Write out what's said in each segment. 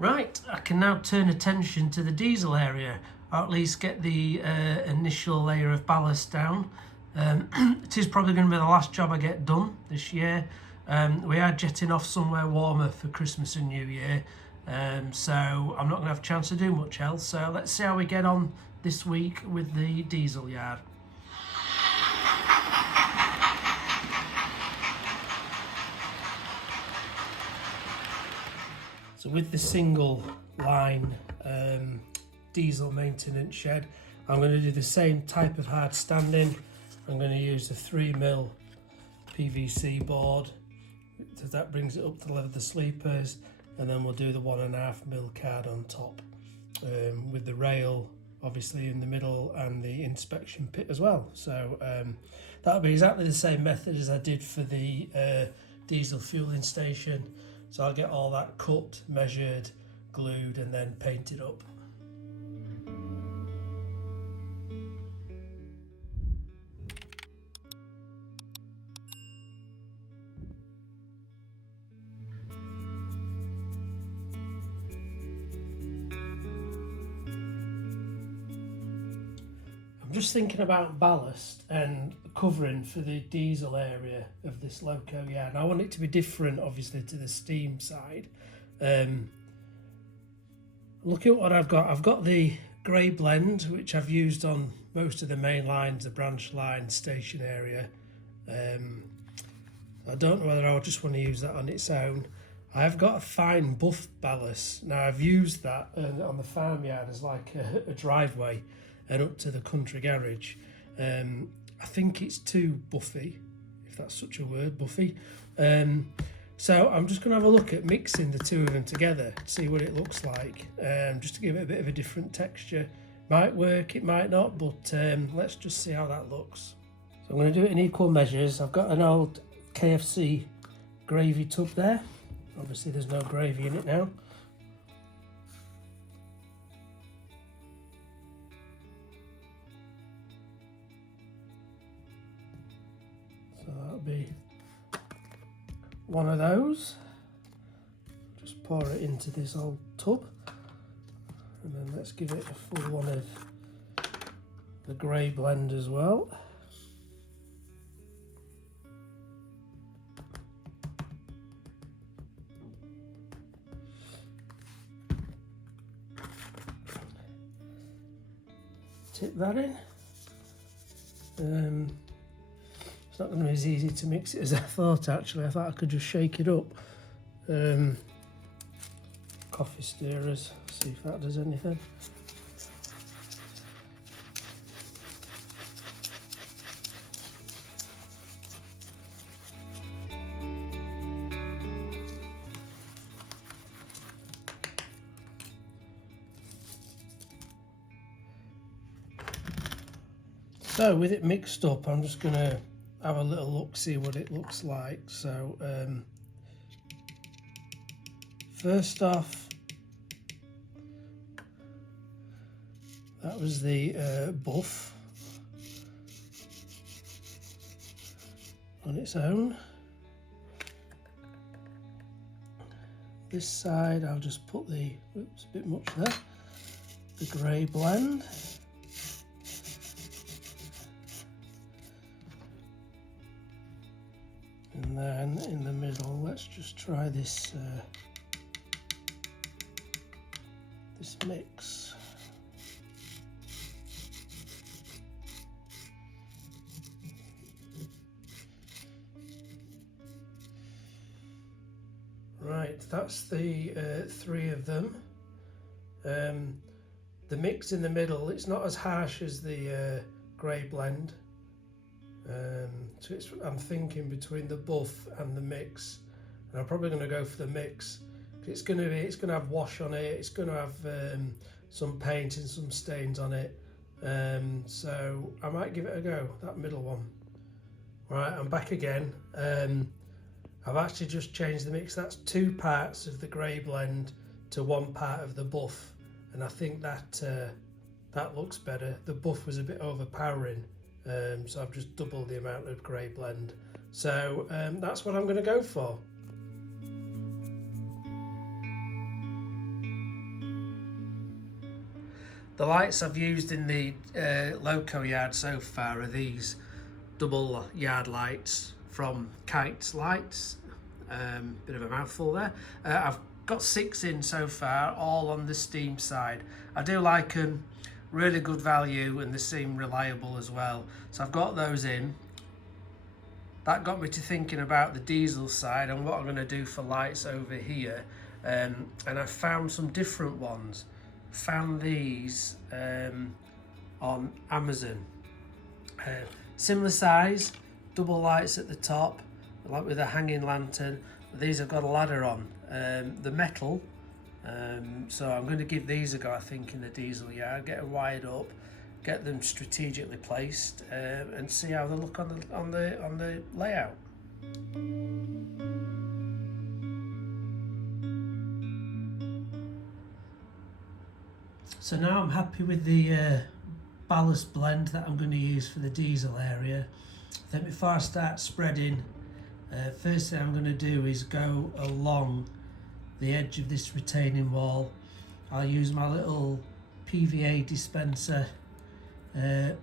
Right, I can now turn attention to the diesel area, or at least get the initial layer of ballast down. It is probably going to be the last job I get done this year. We are jetting off somewhere warmer for Christmas and New Year, so I'm not going to have a chance to do much else. So let's see how we get on this week with the diesel yard. So with the single line diesel maintenance shed, I'm going to do the same type of hard standing. I'm going to use the 3mm PVC board, so that brings it up to the level of the sleepers, and then we'll do the 1.5mm card on top, with the rail obviously in the middle and the inspection pit as well. So that'll be exactly the same method as I did for the diesel fueling station. So I'll get all that cut, measured, glued, and then painted up. I'm just thinking about ballast and covering for the diesel area of this loco yard. I want it to be different, obviously, to the steam side. Look at what I've got. I've got the grey blend, which I've used on most of the main lines, the branch line, station area. I don't know whether I just want to use that on its own. I've got a fine buff ballast. Now, I've used that on the farmyard as like a driveway and up to the country garage. I think it's too buffy, if that's such a word, buffy. So I'm just going to have a look at mixing the two of them together, see what it looks like, just to give it a bit of a different texture. Might work, it might not, but let's just see how that looks. So I'm going to do it in equal measures. I've got an old KFC gravy tub there. Obviously there's no gravy in it now. So that'll be one of those. Just pour it into this old tub, and then let's give it a full one of the grey blend as well. Tip that in. It's not going to be as easy to mix it as I thought, actually. I thought I could just shake it up. Coffee stirrers, see if that does anything. So with it mixed up, I'm just going to have a little look, see what it looks like. So first off, that was the buff on its own. This side I'll just put the, oops, a bit much there, the grey blend. And then in the middle, let's just try this this mix. Right, that's the three of them. The mix in the middle, it's not as harsh as the grey blend. So I'm thinking between the buff and the mix, and I'm probably going to go for the mix. It's going to have wash on it. It's going to have some paint and some stains on it. So I might give it a go. That middle one. Right, I'm back again. I've actually just changed the mix. That's 2 parts of the grey blend to 1 part of the buff, and I think that that looks better. The buff was a bit overpowering. So I've just doubled the amount of grey blend. So that's what I'm going to go for. The lights I've used in the loco yard so far are these double yard lights from Kite's Lights. Bit of a mouthful there. I've got 6 in so far, all on the steam side. I do like them, really good value, and they seem reliable as well. So I've got those in. That got me to thinking about the diesel side and what I'm going to do for lights over here. And I found some different ones. Found these on Amazon. Similar size, double lights at the top, like with a hanging lantern. These have got a ladder on. The metal, so I'm going to give these a go, I think, in the diesel yard. Get them wired up, get them strategically placed, and see how they look on the layout. So now I'm happy with the ballast blend that I'm going to use for the diesel area. I think before I start spreading, first thing I'm going to do is go along the edge of this retaining wall. I'll use my little PVA dispenser and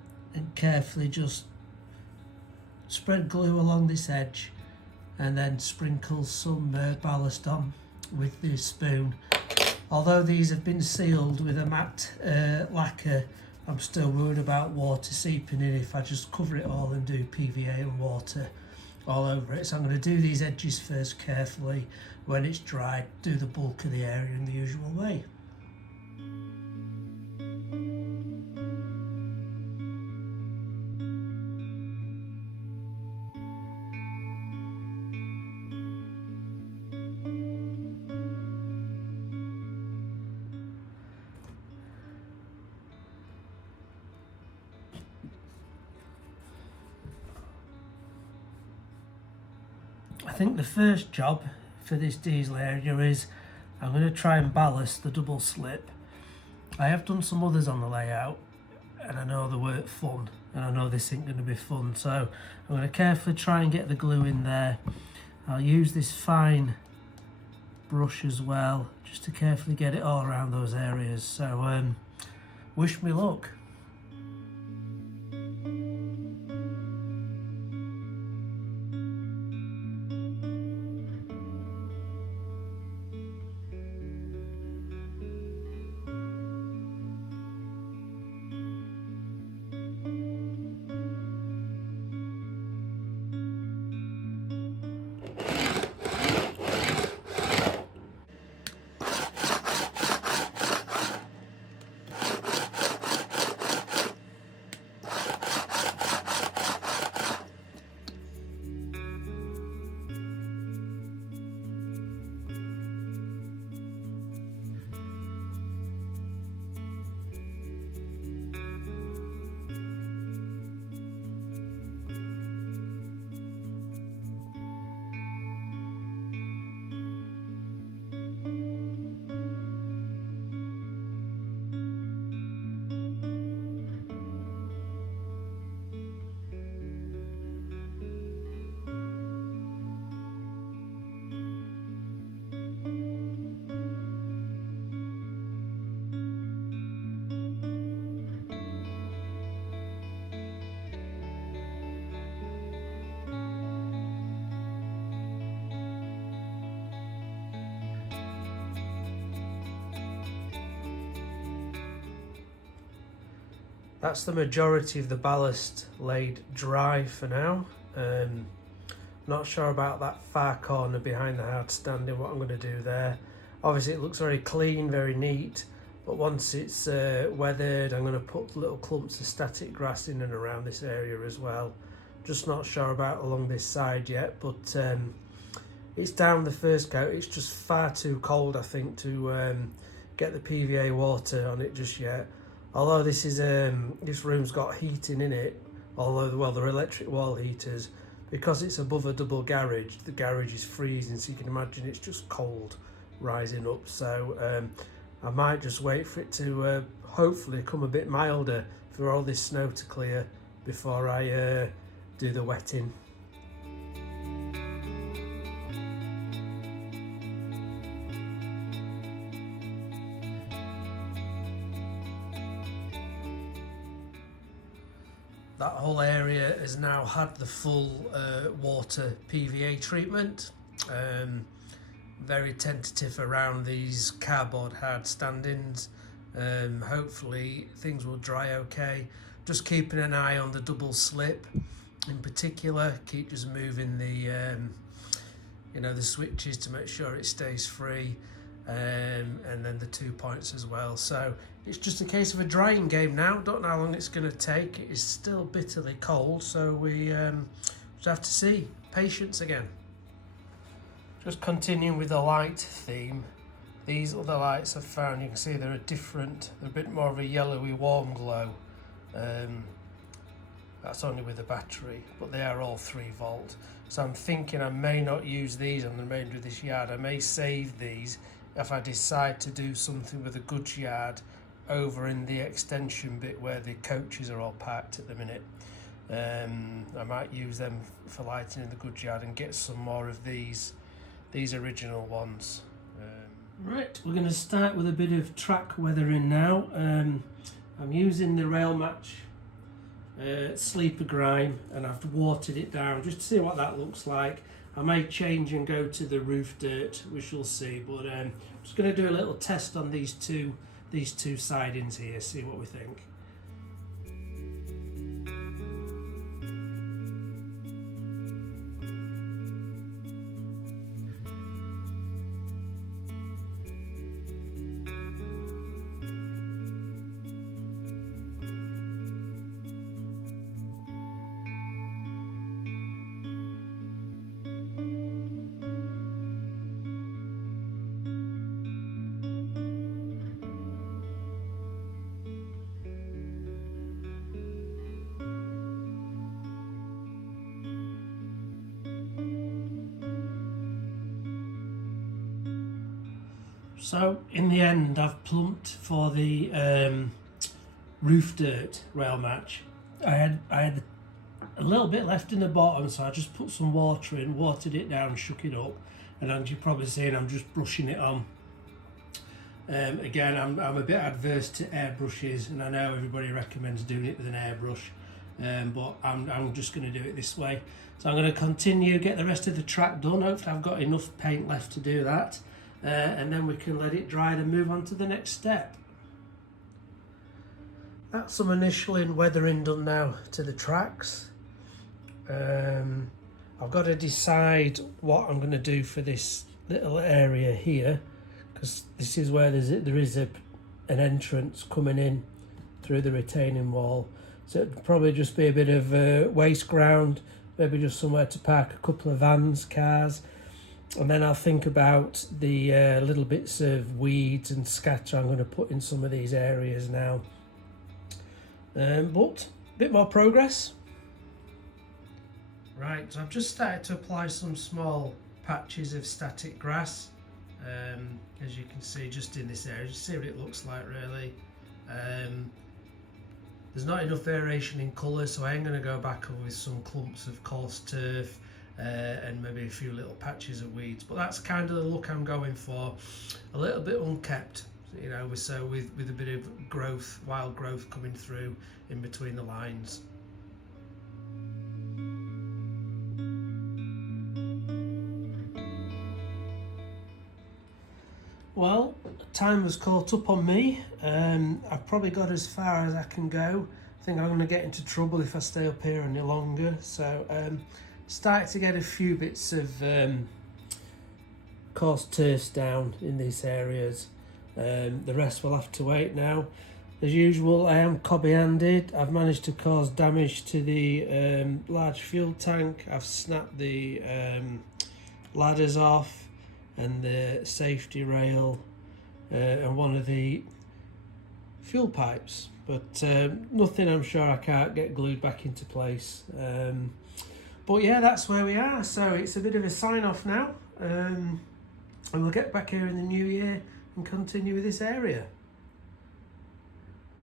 carefully just spread glue along this edge, and then sprinkle some ballast on with the spoon. Although these have been sealed with a matte lacquer, I'm still worried about water seeping in if I just cover it all and do PVA and water all over it. So I'm going to do these edges first carefully. When it's dried, do the bulk of the area in the usual way. I think the first job for this diesel area is I'm going to try and ballast the double slip. I have done some others on the layout and I know they weren't fun, and I know this isn't going to be fun, so I'm going to carefully try and get the glue in there. I'll use this fine brush as well just to carefully get it all around those areas, so wish me luck. That's the majority of the ballast laid dry for now. Not sure about that far corner behind the hard standing, what I'm going to do there. Obviously it looks very clean, very neat, but once it's weathered, I'm going to put little clumps of static grass in and around this area as well. Just not sure about along this side yet, but it's down the first coat. It's just far too cold, I think, to get the PVA water on it just yet. Although this is this room's got heating in it, although, well, they're electric wall heaters, because it's above a double garage, the garage is freezing, so you can imagine it's just cold rising up. So I might just wait for it to hopefully come a bit milder for all this snow to clear before I do the wetting. that whole area has now had the full water PVA treatment. Very tentative around these cardboard hard standings. Hopefully things will dry okay. Just keeping an eye on the double slip in particular. Keep just moving the the switches to make sure it stays free, and then the 2 points as well. So it's just a case of a drying game now. Don't know how long it's going to take. It is still bitterly cold, so we just have to see. Patience again. Just continuing with the light theme. These other lights I've found, you can see they're different. They're a bit more of a yellowy warm glow. That's only with the battery, but they are all 3 volt. So I'm thinking I may not use these on the remainder of this yard. I may save these if I decide to do something with a goods yard over in the extension bit where the coaches are all parked at the minute. I might use them for lighting in the goods yard and get some more of these original ones. Right, we're going to start with a bit of track weathering now. I'm using the Rail Match Sleeper Grime, and I've watered it down just to see what that looks like. I may change and go to the roof dirt, we shall see, but I'm just going to do a little test on these two sidings here, see what we think. So in the end, I've plumped for the roof dirt rail match. I had a little bit left in the bottom, so I just put some water in, watered it down, shook it up, and as you're probably seeing, I'm just brushing it on. Again, I'm a bit adverse to airbrushes, and I know everybody recommends doing it with an airbrush, but I'm just going to do it this way. So I'm going to continue, get the rest of the track done. Hopefully I've got enough paint left to do that. And then we can let it dry and move on to the next step. That's some initial weathering done now to the tracks. I've got to decide what I'm going to do for this little area here, because this is where there is an entrance coming in through the retaining wall. So it'd probably just be a bit of waste ground, maybe just somewhere to park a couple of vans, cars. And then I'll think about the little bits of weeds and scatter I'm going to put in some of these areas now. But a bit more progress. Right, so I've just started to apply some small patches of static grass. As you can see, just in this area, just see what it looks like really. There's not enough variation in colour, so I am going to go back with some clumps of coarse turf. And maybe a few little patches of weeds, but that's kind of the look I'm going for. A little bit unkept, you know, so with a bit of growth, wild growth coming through in between the lines. Well, time has caught up on me. I've probably got as far as I can go. I think I'm going to get into trouble if I stay up here any longer, so started to get a few bits of coarse turf down in these areas. The rest will have to wait now. As usual, I am cobby-handed. I've managed to cause damage to the large fuel tank. I've snapped the ladders off and the safety rail and one of the fuel pipes, but nothing I'm sure I can't get glued back into place. But yeah, that's where we are. So it's a bit of a sign off now, and we'll get back here in the new year and continue with this area.